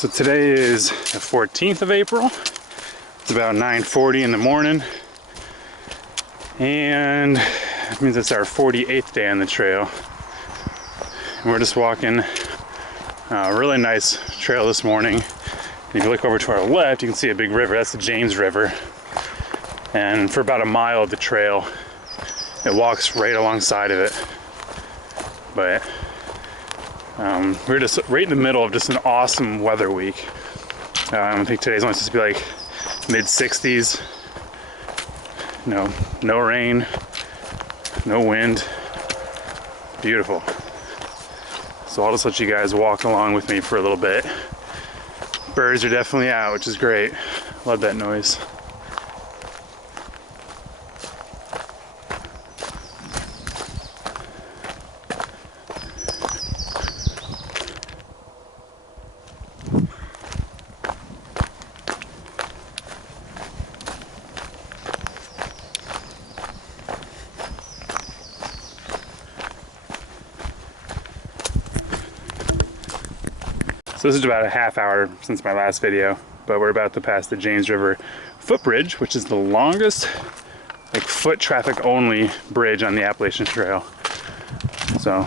So today is the 14th of April. It's about 9:40 in the morning. And that means it's our 48th day on the trail. And we're just walking a really nice trail this morning. And if you look over to our left, you can see a big river. That's the James River. And for about a mile of the trail, it walks right alongside of it. But we're just right in the middle of just an awesome weather week. I think today's only supposed to be like mid-60s. No rain, no wind. Beautiful. So I'll just let you guys walk along with me for a little bit. Birds are definitely out, which is great. Love that noise. So this is about a half hour since my last video, but we're about to pass the James River footbridge, which is the longest like foot traffic only bridge on the Appalachian Trail. So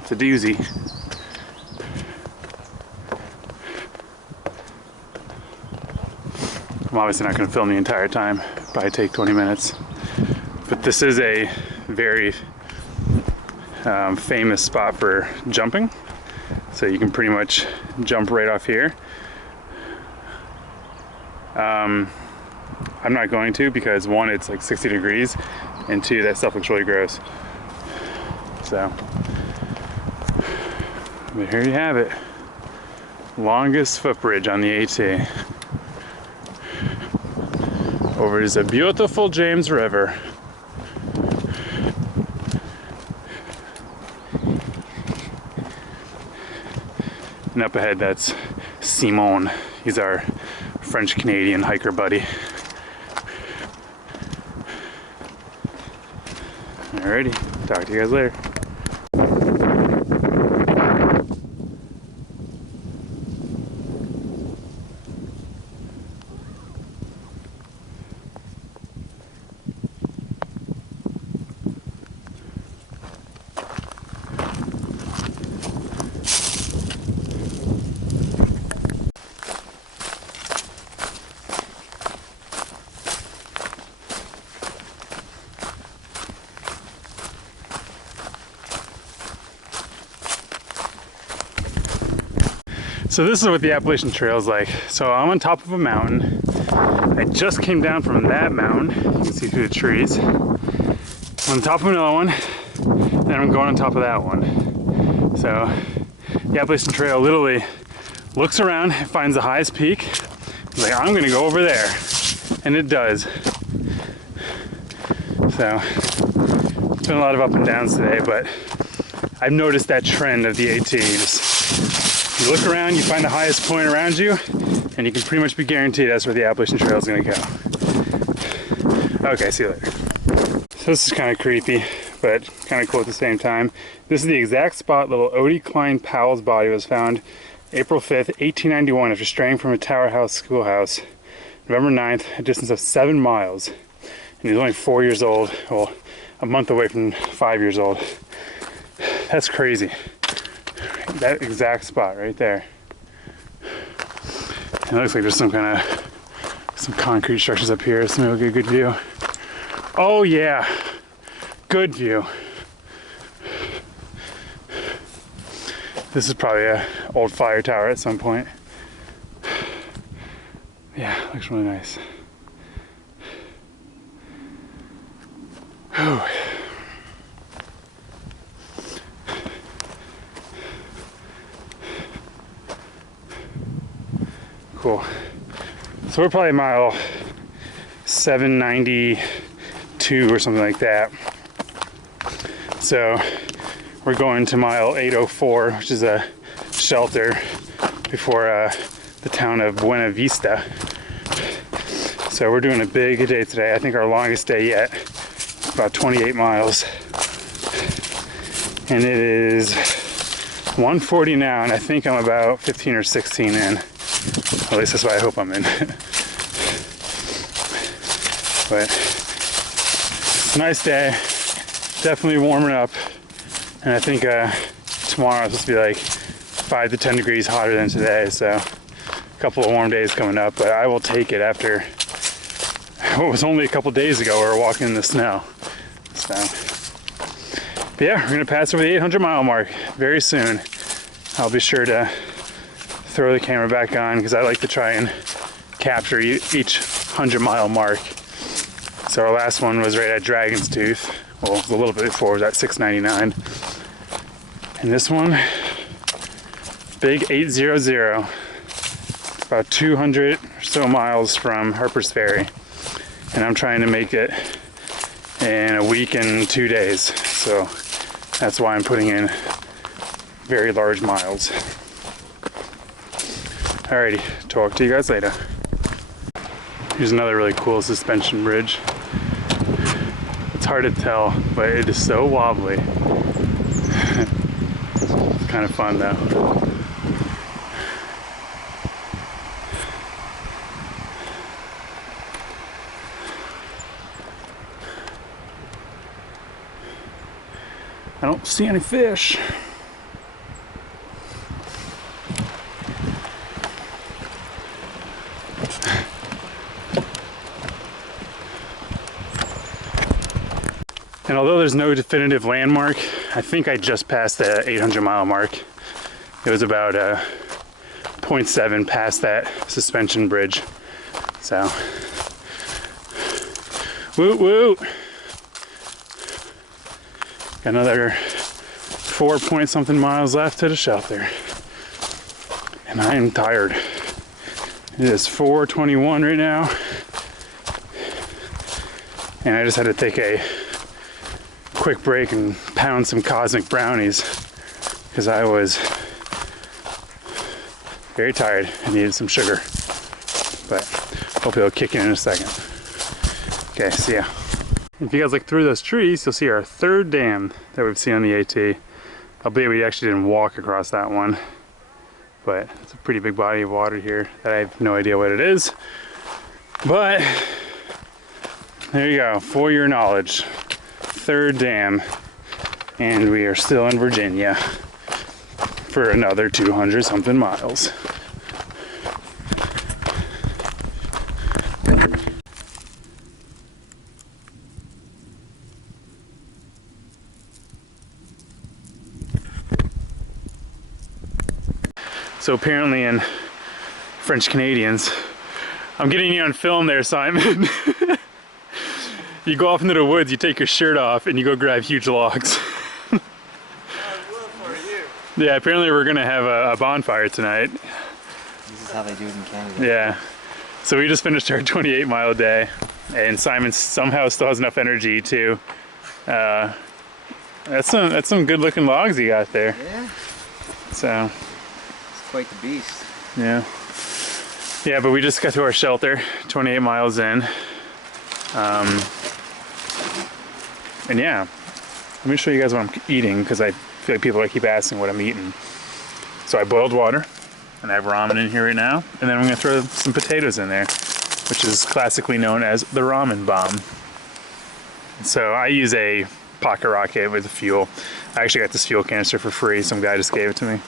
it's a doozy. I'm obviously not going to film the entire time, probably take 20 minutes. But this is a very famous spot for jumping. So you can pretty much jump right off here. I'm not going to because one, it's like 60 degrees, and two, that stuff looks really gross. So, but here you have it. Longest footbridge on the AT. Over is a beautiful James River. And up ahead, that's Simon. He's our French-Canadian hiker buddy. Alrighty, talk to you guys later. So this is what the Appalachian Trail is like. So I'm on top of a mountain. I just came down from that mountain. You can see through the trees. I'm on top of another one, then I'm going on top of that one. So the Appalachian Trail literally looks around, it finds the highest peak. It's like, I'm gonna go over there. And it does. So it's been a lot of up and downs today, but I've noticed that trend of the AT. You look around, you find the highest point around you, and you can pretty much be guaranteed that's where the Appalachian Trail is going to go. Okay, see you later. So this is kind of creepy, but kind of cool at the same time. This is the exact spot little Odie Klein Powell's body was found April 5th, 1891, after straying from a Tower House schoolhouse. November 9th, a distance of 7 miles. And he's only 4 years old, well, a month away from 5 years old. That's crazy. That exact spot right there. And it looks like there's some concrete structures up here, so maybe we'll get a good view. Oh yeah, good view. This is probably an old fire tower at some point. Yeah, looks really nice. Whew. Cool. So we're probably mile 792 or something like that. So we're going to mile 804, which is a shelter before the town of Buena Vista. So we're doing a big day today. I think our longest day yet. It's about 28 miles. And it is 140 now, and I think I'm about 15 or 16 in. At least that's what I hope I'm in. But it's a nice day. Definitely warming up. And I think tomorrow it's supposed to be like 5 to 10 degrees hotter than today. So a couple of warm days coming up. But I will take it after what was only a couple days ago we were walking in the snow. So, but yeah, we're going to pass over the 800-mile mark very soon. I'll be sure to throw the camera back on because I like to try and capture each 100-mile mark. So our last one was right at Dragon's Tooth. Well, it was a little bit before, it was at 699. And this one, big 800, about 200 or so miles from Harper's Ferry. And I'm trying to make it in a week and 2 days. So that's why I'm putting in very large miles. Alrighty, talk to you guys later. Here's another really cool suspension bridge. It's hard to tell, but it is so wobbly. It's kind of fun though. I don't see any fish. And although there's no definitive landmark, I think I just passed the 800-mile mark. It was about 0.7 past that suspension bridge. So, woot woot. Got another 4-point-something miles left to the shelter. And I am tired. It is 4:21 right now. And I just had to take a quick break and pound some cosmic brownies because I was very tired and needed some sugar. But hopefully it'll kick in a second. Okay, see ya. If you guys look through those trees, you'll see our third dam that we've seen on the AT. Albeit we actually didn't walk across that one. But it's a pretty big body of water here that I have no idea what it is. But there you go, for your knowledge. Third dam, and we are still in Virginia for another 200 something miles. So apparently in French Canadians, I'm getting you on film there, Simon. You go off into the woods, you take your shirt off, and you go grab huge logs. Yeah, apparently we're gonna have a bonfire tonight. This is how they do it in Canada. Yeah. So we just finished our 28-mile day, and Simon somehow still has enough energy to. That's some good-looking logs you got there. Yeah. So. It's quite the beast. Yeah. Yeah, but we just got to our shelter, 28 miles in. And yeah, let me show you guys what I'm eating because I feel like people keep asking what I'm eating. So I boiled water, and I have ramen in here right now, and then I'm gonna throw some potatoes in there, which is classically known as the ramen bomb. So I use a pocket rocket with fuel. I actually got this fuel canister for free. Some guy just gave it to me,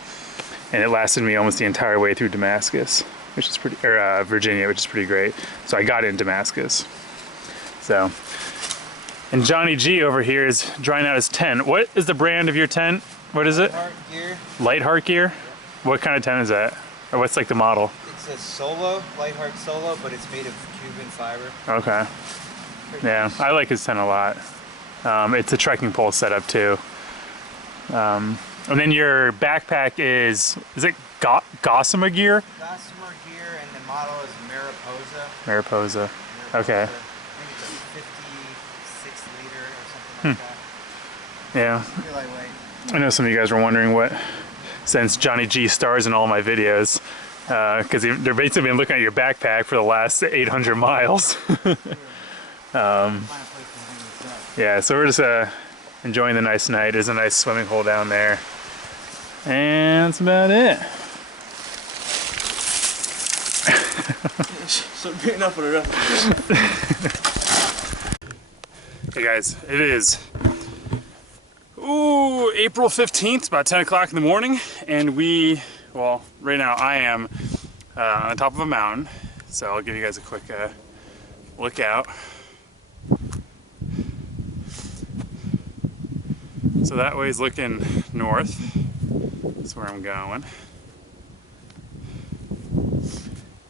and it lasted me almost the entire way through Damascus, which is pretty, or Virginia, which is pretty great. So I got it in Damascus. So. And Johnny G over here is drying out his tent. What is the brand of your tent? What is it? Lightheart gear. Lightheart gear? Yep. What kind of tent is that? Or what's like the model? It's a Solo, Lightheart Solo, but it's made of Cuban fiber. Okay. Pretty Yeah, nice. I like his tent a lot. It's a trekking pole setup too. And then your backpack is it Gossamer gear? Gossamer gear, and the model is Mariposa. Mariposa. Okay. I think it's a 56 liter or something like that. Yeah. Pretty lightweight. I know some of you guys were wondering what, since Johnny G stars in all my videos, because they're basically been looking at your backpack for the last 800 miles. Yeah, so we're just enjoying the nice night. There's a nice swimming hole down there. And that's about it. So beating up on the rest. Hey guys, it is April 15th, about 10 o'clock in the morning, and well, right now I am on the top of a mountain, so I'll give you guys a quick look out. So that way is looking north. That's where I'm going.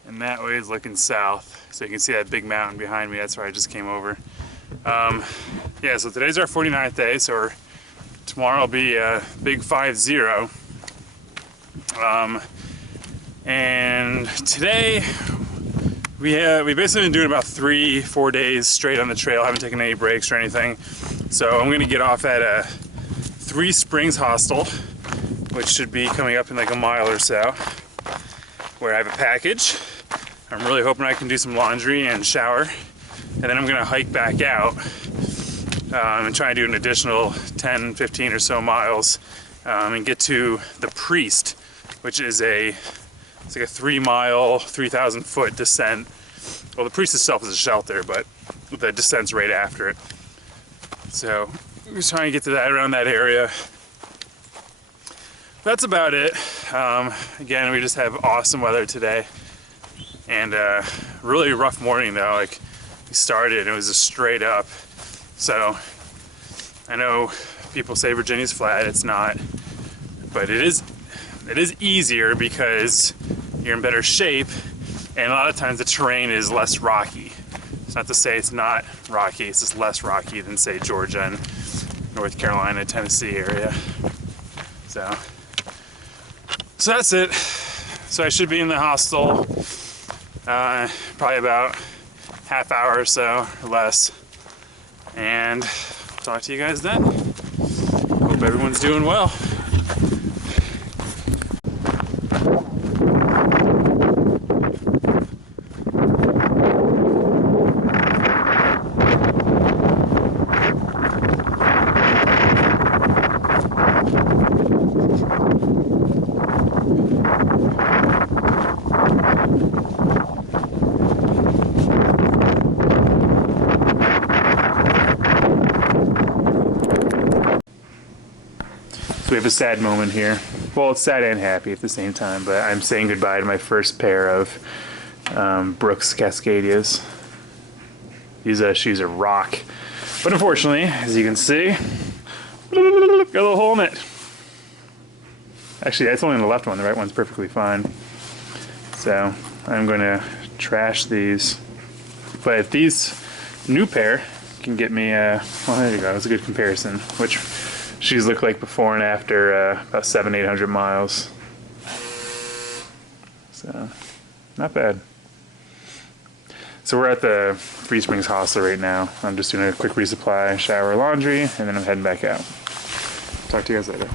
And that way is looking south. So you can see that big mountain behind me. That's where I just came over. Yeah, so today's our 49th day. So tomorrow will be a big 5-0. And today we've basically been doing about 3-4 days straight on the trail. Haven't taken any breaks or anything. So I'm gonna get off at Three Springs Hostel, which should be coming up in like a mile or so, where I have a package. I'm really hoping I can do some laundry and shower, and then I'm gonna hike back out and try and do an additional 10, 15 or so miles and get to the Priest, which is it's like a 3-mile, 3,000 foot descent. Well, the Priest itself is a shelter, but the descent's right after it. So we're just trying to get to that around that area. That's about it. Again, we just have awesome weather today, and really rough morning though. Like we started, and it was just straight up. So I know people say Virginia's flat. It's not, but it is easier because you're in better shape, and a lot of times the terrain is less rocky. It's not to say it's not rocky. It's just less rocky than say Georgia and North Carolina, Tennessee area. So that's it. So I should be in the hostel probably about half hour or so or less, and talk to you guys then. Hope everyone's doing well. We have a sad moment here. Well, it's sad and happy at the same time, but I'm saying goodbye to my first pair of Brooks Cascadias. These shoes are rock. But unfortunately, as you can see, got a little hole in it. Actually, that's only in the left one. The right one's perfectly fine. So I'm going to trash these. But if these new pair can get me, well, there you go. That's a good comparison. Which shoes look like before and after about 700-800 miles. So, not bad. So we're at the Three Springs Hostel right now. I'm just doing a quick resupply, shower, laundry, and then I'm heading back out. Talk to you guys later.